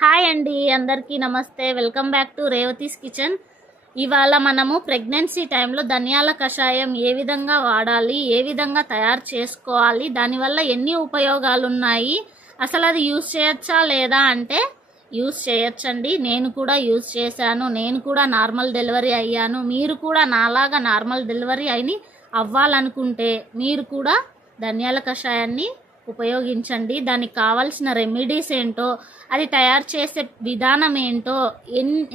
Hi అండి, అందరికీ నమస్తే. Welcome back to Revathi's kitchen. ఇవాళ మనము ప్రెగ్నెన్సీ టైంలో ధనియాల కషాయం ఏ విధంగా వాడాలి, ఏ విధంగా తయారు చేసుకోవాలి, దానివల్ల ఎన్ని ఉపయోగాలు ఉన్నాయి, అసలు అది యూజ్ చేయొచ్చా లేదా అంటే యూజ్ చేయొచ్చండి. నేను కూడా యూజ్ చేశాను. నేను కూడా నార్మల్ డెలివరీ అయ్యాను. మీరు కూడా నాలాగా నార్మల్ డెలివరీ అవ్వాలనుకుంటే మీరు కూడా ధనియాల కషాయాన్ని ఉపయోగించండి. దానికి కావాల్సిన రెమెడీస్ ఏంటో, అది తయారు చేసే విధానం ఏంటో,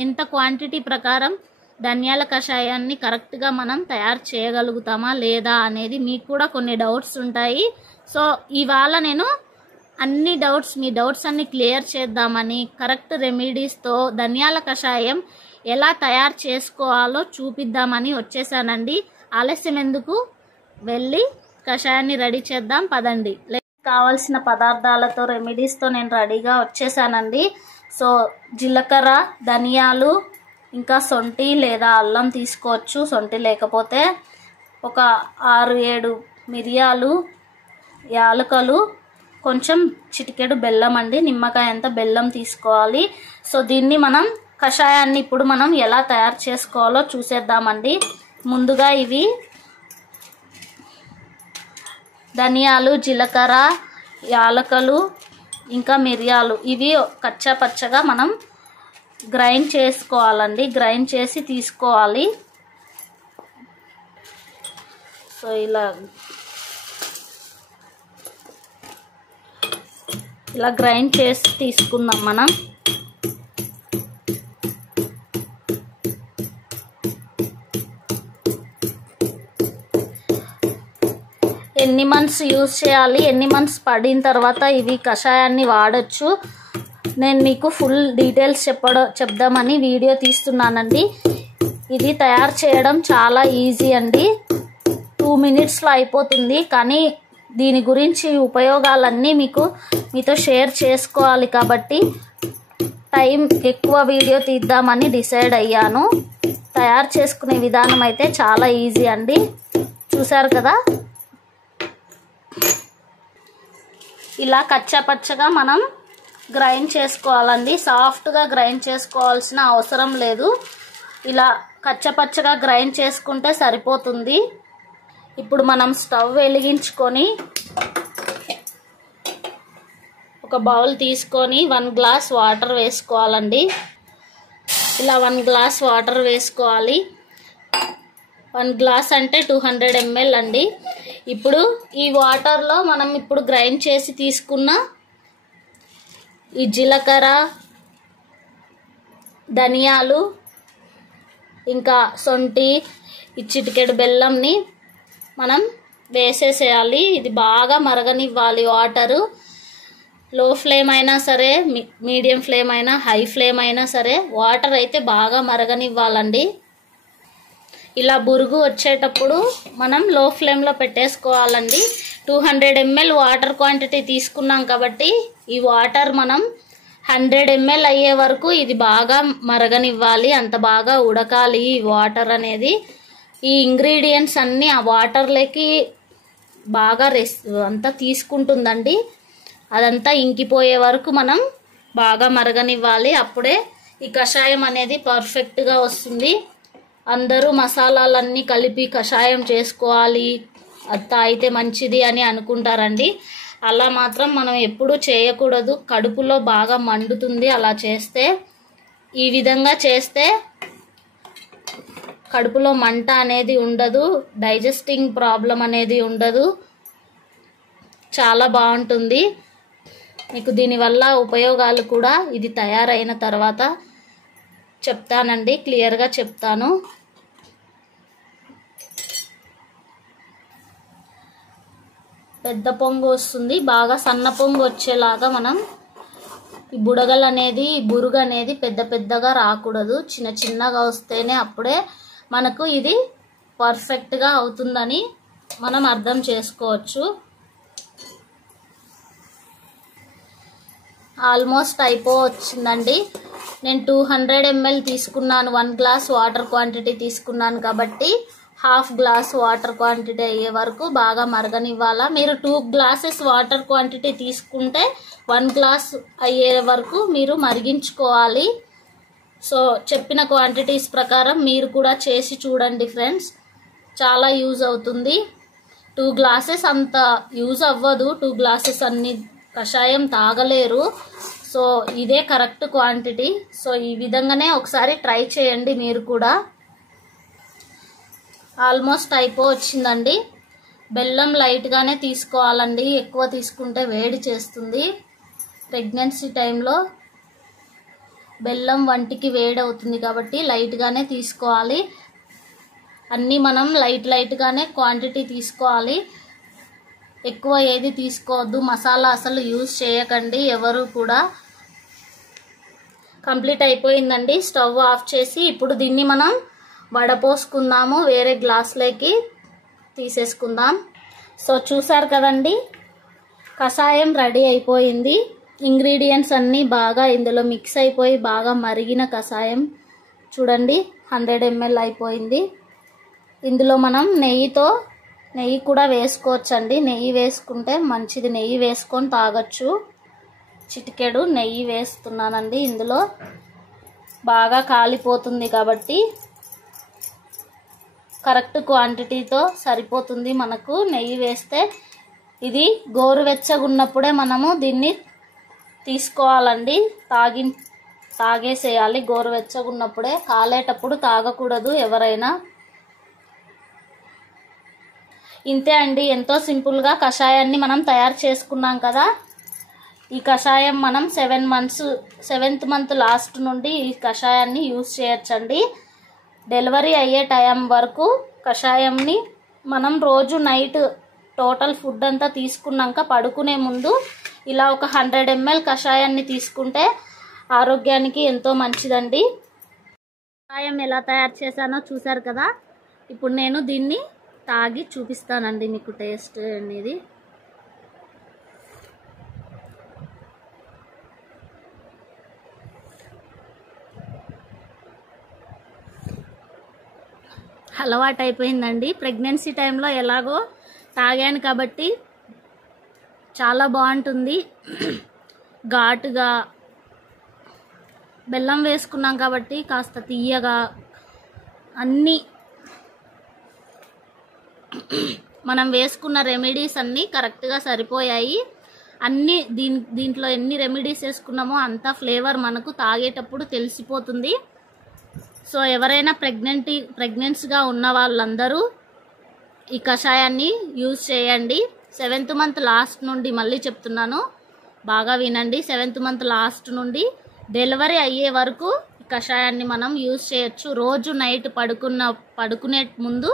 ఎంత క్వాంటిటీ ప్రకారం ధనియాల కషాయాన్ని కరెక్ట్గా మనం తయారు చేయగలుగుతామా లేదా అనేది మీకు కూడా కొన్ని డౌట్స్ ఉంటాయి. సో ఇవాళ నేను మీ డౌట్స్ అన్ని క్లియర్ చేద్దామని కరెక్ట్ రెమెడీస్తో ధనియాల కషాయం ఎలా తయారు చేసుకోవాలో చూపిద్దామని వచ్చేసానండి. ఆలస్యం ఎందుకు, వెళ్ళి కషాయాన్ని రెడీ చేద్దాం పదండి. కావాల్సిన పదార్థాలతో రెమెడీస్తో నేను రెడీగా వచ్చేసానండి. సో జీలకర్ర, ధనియాలు, ఇంకా సొంటి లేదా అల్లం తీసుకోవచ్చు. సొంటి లేకపోతే ఒక 6-7 మిరియాలు, యాలకులు, కొంచెం చిటికెడు బెల్లం అండి, నిమ్మకాయ అంత బెల్లం తీసుకోవాలి. సో దీన్ని మనం కషాయాన్ని ఇప్పుడు మనం ఎలా తయారు చేసుకోవాలో చూసేద్దామండి. ముందుగా ఇవి ధనియాలు, జీలకర్ర, యాలకులు, ఇంకా మిరియాలు, ఇవి కచ్చా పచ్చగా మనం గ్రైండ్ చేసుకోవాలండి. గ్రైండ్ చేసి తీసుకోవాలి. సో ఇలా గ్రైండ్ చేసి తీసుకుందాం మనం. ఎన్ని మంత్స్ యూజ్ చేయాలి, ఎన్ని మంత్స్ పడిన తర్వాత ఇవి కషాయాన్ని వాడచ్చు, నేను మీకు ఫుల్ డీటెయిల్స్ చెప్దామని వీడియో తీస్తున్నానండి. ఇది తయారు చేయడం చాలా ఈజీ అండి, 2 మినిట్స్లో అయిపోతుంది. కానీ దీని గురించి ఉపయోగాలన్నీ మీతో షేర్ చేసుకోవాలి కాబట్టి టైం ఎక్కువ వీడియో తీద్దామని డిసైడ్ అయ్యాను. తయారు చేసుకునే విధానం అయితే చాలా ఈజీ అండి, చూసారు కదా. ఇలా కచ్చా పచ్చగా మనం గ్రైండ్ చేసుకోవాలండి. సాఫ్ట్గా గ్రైండ్ చేసుకోవాల్సిన అవసరం లేదు. ఇలా కచ్చా పచ్చగా గ్రైండ్ చేసుకుంటే సరిపోతుంది. ఇప్పుడు మనం స్టవ్ వెలిగించుకొని ఒక బౌల్ తీసుకొని 1 గ్లాస్ వాటర్ వేసుకోవాలండి. ఇలా 1 గ్లాస్ వాటర్ వేసుకోవాలి. 1 గ్లాస్ అంటే 200 ml అండి. ఇప్పుడు ఈ వాటర్లో మనం ఇప్పుడు గ్రైండ్ చేసి తీసుకున్న ఈ జీలకర్ర, ధనియాలు, ఇంకా సొంటి, ఈ చిటికెడు బెల్లంని మనం వేసేసేయాలి. ఇది బాగా మరగనివ్వాలి వాటరు. లో ఫ్లేమ్ అయినా సరే, మీడియం ఫ్లేమ్ అయినా, హై ఫ్లేమ్ అయినా సరే, వాటర్ అయితే బాగా మరగనివ్వాలండి. ఇలా బురుగు వచ్చేటప్పుడు మనం లో ఫ్లేమ్లో పెట్టేసుకోవాలండి. 200 ml వాటర్ క్వాంటిటీ తీసుకున్నాం కాబట్టి ఈ వాటర్ మనం 100 ml అయ్యే వరకు ఇది బాగా మరగనివ్వాలి. అంత బాగా ఉడకాలి ఈ వాటర్ అనేది. ఈ ఇంగ్రీడియంట్స్ అన్నీ ఆ వాటర్లోకి బాగా అంతా తీసుకుంటుందండి. అదంతా ఇంకిపోయే వరకు మనం బాగా మరగనివ్వాలి. అప్పుడే ఈ కషాయం అనేది పర్ఫెక్ట్గా వస్తుంది. అందరూ మసాలాలన్నీ కలిపి కషాయం చేసుకోవాలి, అది తాగితే మంచిది అని అనుకుంటారండి. అలా మాత్రం మనం ఎప్పుడూ చేయకూడదు. కడుపులో బాగా మండుతుంది అలా చేస్తే. ఈ విధంగా చేస్తే కడుపులో మంట అనేది ఉండదు, డైజెస్టింగ్ ప్రాబ్లం అనేది ఉండదు, చాలా బాగుంటుంది. మీకు దీనివల్ల ఉపయోగాలు కూడా ఇది తయారైన తర్వాత చెప్తానండి, క్లియర్గా చెప్తాను. పెద్ద పొంగు వస్తుంది, బాగా సన్న పొంగు వచ్చేలాగా మనం ఈ బుడగలు అనేది, బురుగు అనేది పెద్ద పెద్దగా రాకూడదు, చిన్న చిన్నగా వస్తేనే అప్పుడే మనకు ఇది పర్ఫెక్ట్గా అవుతుందని మనం అర్థం చేసుకోవచ్చు. ఆల్మోస్ట్ అయిపోవచ్చిందండి. నేను 200 ml తీసుకున్నాను, 1 గ్లాస్ వాటర్ క్వాంటిటీ తీసుకున్నాను కాబట్టి హాఫ్ గ్లాస్ వాటర్ క్వాంటిటీ అయ్యే వరకు బాగా మరగనివ్వాలా. మీరు 2 గ్లాసెస్ వాటర్ క్వాంటిటీ తీసుకుంటే 1 గ్లాస్ అయ్యే వరకు మీరు మరిగించుకోవాలి. సో చెప్పిన క్వాంటిటీస్ ప్రకారం మీరు కూడా చేసి చూడండి ఫ్రెండ్స్, చాలా యూజ్ అవుతుంది. 2 గ్లాసెస్ అంత యూజ్ అవ్వదు, 2 గ్లాసెస్ అన్ని కషాయం తాగలేరు. సో ఇదే కరెక్ట్ క్వాంటిటీ. సో ఈ విధంగానే ఒకసారి ట్రై చేయండి మీరు కూడా. ఆల్మోస్ట్ అయిపోవచ్చిందండి. బెల్లం లైట్గానే తీసుకోవాలండి, ఎక్కువ తీసుకుంటే వేడి చేస్తుంది. ప్రెగ్నెన్సీ టైంలో బెల్లం వంటికి వేడి అవుతుంది కాబట్టి లైట్గానే తీసుకోవాలి. అన్నీ మనం లైట్గానే క్వాంటిటీ తీసుకోవాలి, ఎక్కువ ఏది తీసుకోవద్దు. మసాలా అసలు యూజ్ చేయకండి ఎవరు కూడా. కంప్లీట్ అయిపోయిందండి. స్టవ్ ఆఫ్ చేసి ఇప్పుడు దీన్ని మనం వడపోసుకుందాము, వేరే గ్లాస్లోకి తీసేసుకుందాం. సో చూసారు కదండి, కషాయం రెడీ అయిపోయింది. ఇంగ్రీడియంట్స్ అన్నీ బాగా ఇందులో మిక్స్ అయిపోయి బాగా మరిగిన కషాయం చూడండి 100 ml అయిపోయింది. ఇందులో మనం నెయ్యి కూడా వేసుకోవచ్చండి. నెయ్యి వేసుకుంటే మంచిది, నెయ్యి వేసుకొని తాగొచ్చు. చిటికెడు నెయ్యి వేస్తున్నానండి. ఇందులో బాగా కాలిపోతుంది కాబట్టి కరెక్ట్ క్వాంటిటీతో సరిపోతుంది మనకు నెయ్యి వేస్తే. ఇది గోరువెచ్చగా ఉన్నప్పుడే మనము దీన్ని తీసుకోవాలండి, తాగేసేయాలి. గోరువెచ్చగా ఉన్నప్పుడే, కాలేటప్పుడు తాగకూడదు ఎవరైనా. ఇంతే అండి, ఎంతో సింపుల్గా కషాయాన్ని మనం తయారు చేసుకున్నాం కదా. ఈ కషాయం మనం 7th మంత్ లాస్ట్ నుండి ఈ కషాయాన్ని యూజ్ చేయొచ్చండి. డెలివరీ అయ్యే టైం వరకు కషాయంని మనం రోజు నైట్ టోటల్ ఫుడ్ అంతా తీసుకున్నాక పడుకునే ముందు ఇలా ఒక 100 ml కషాయాన్ని తీసుకుంటే ఆరోగ్యానికి ఎంతో మంచిదండి. కషాయం ఎలా తయారు చేశానో చూసారు కదా. ఇప్పుడు నేను దీన్ని తాగి చూపిస్తానండి మీకు టేస్ట్ అనేది. అలవాటు అయిపోయిందండి. ప్రెగ్నెన్సీ టైంలో ఎలాగో తాగాను కాబట్టి చాలా బాగుంటుంది. ఘాటుగా బెల్లం వేసుకున్నాం కాబట్టి కాస్త తీయగా అన్నీ మనం వేసుకున్న రెమెడీస్ అన్నీ కరెక్ట్గా సరిపోయాయి. అన్నీ దీంట్లో ఎన్ని రెమెడీస్ వేసుకున్నామో అంత ఫ్లేవర్ మనకు తాగేటప్పుడు తెలిసిపోతుంది. సో ఎవరైనా ప్రెగ్నెన్సీగా ఉన్న వాళ్ళందరూ ఈ కషాయాన్ని యూజ్ చేయండి. 7th మంత్ లాస్ట్ నుండి, మళ్ళీ చెప్తున్నాను బాగా వినండి, 7th మంత్ లాస్ట్ నుండి డెలివరీ అయ్యే వరకు ఈ కషాయాన్ని మనం యూజ్ చేయొచ్చు. రోజు నైట్ పడుకునే ముందు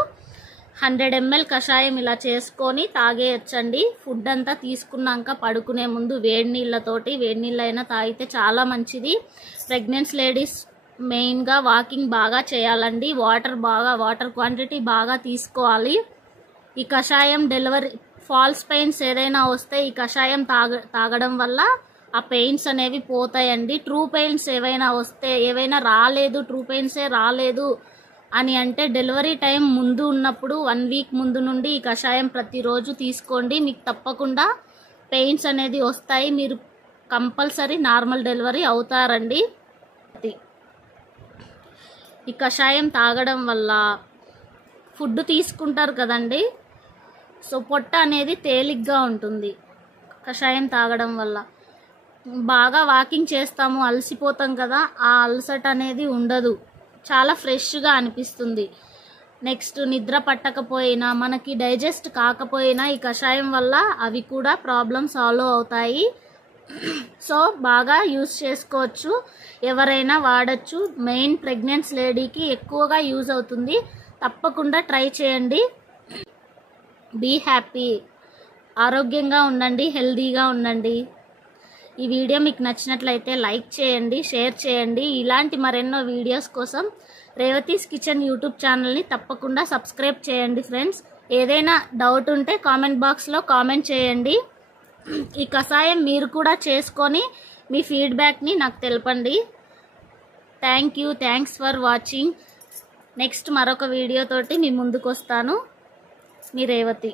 100 ml కషాయం ఇలా చేసుకొని తాగేయచ్చండి. ఫుడ్ అంతా తీసుకున్నాక పడుకునే ముందు వేడి నీళ్ళైనా తాగితే చాలా మంచిది. ప్రెగ్నెన్సీ లేడీస్ మెయిన్గా వాకింగ్ బాగా చేయాలండి. వాటర్ క్వాంటిటీ బాగా తీసుకోవాలి. ఈ కషాయం ఫాల్స్ పెయిన్స్ ఏదైనా వస్తే ఈ కషాయం తాగడం వల్ల ఆ పెయిన్స్ అనేవి పోతాయండి. ట్రూ పెయిన్స్ ఏవైనా రాలేదు, ట్రూ పెయిన్సే రాలేదు అని అంటే డెలివరీ టైం ముందు ఉన్నప్పుడు 1 వీక్ ముందు నుండి ఈ కషాయం ప్రతిరోజు తీసుకోండి. మీకు తప్పకుండా పెయిన్స్ అనేది వస్తాయి. మీరు కంపల్సరీ నార్మల్ డెలివరీ అవుతారండి. ఈ కషాయం తాగడం వల్ల ఫుడ్ తీసుకుంటారు కదండి, సో పొట్ట అనేది తేలిగ్గా ఉంటుంది. కషాయం తాగడం వల్ల బాగా వాకింగ్ చేస్తాము, అలసిపోతాం కదా, ఆ అలసట అనేది ఉండదు. చాలా ఫ్రెష్గా అనిపిస్తుంది. నెక్స్ట్ నిద్ర పట్టకపోయినా, మనకి డైజెస్ట్ కాకపోయినా ఈ కషాయం వల్ల అవి కూడా ప్రాబ్లమ్ సాల్వ్ అవుతాయి. సో బాగా యూజ్ చేసుకోవచ్చు, ఎవరైనా వాడచ్చు. మెయిన్ ప్రెగ్నెన్సీ లేడీకి ఎక్కువగా యూజ్ అవుతుంది. తప్పకుండా ట్రై చేయండి. బీ హ్యాపీ, ఆరోగ్యంగా ఉండండి, హెల్దీగా ఉండండి. ఈ వీడియో మీకు నచ్చినట్లయితే లైక్ చేయండి, షేర్ చేయండి. ఇలాంటి మరెన్నో వీడియోస్ కోసం రేవతీస్ కిచెన్ యూట్యూబ్ ఛానల్ని తప్పకుండా సబ్స్క్రైబ్ చేయండి ఫ్రెండ్స్. ఏదైనా డౌట్ ఉంటే కామెంట్ బాక్స్లో కామెంట్ చేయండి. ఈ కషాయం మీరు కూడా చేసుకొని మీ ఫీడ్బ్యాక్ని నాకు తెలపండి. Thanks for watching. నెక్స్ట్ మరొక వీడియోతోటి మీ ముందుకు వస్తాను. మీ రేవతి.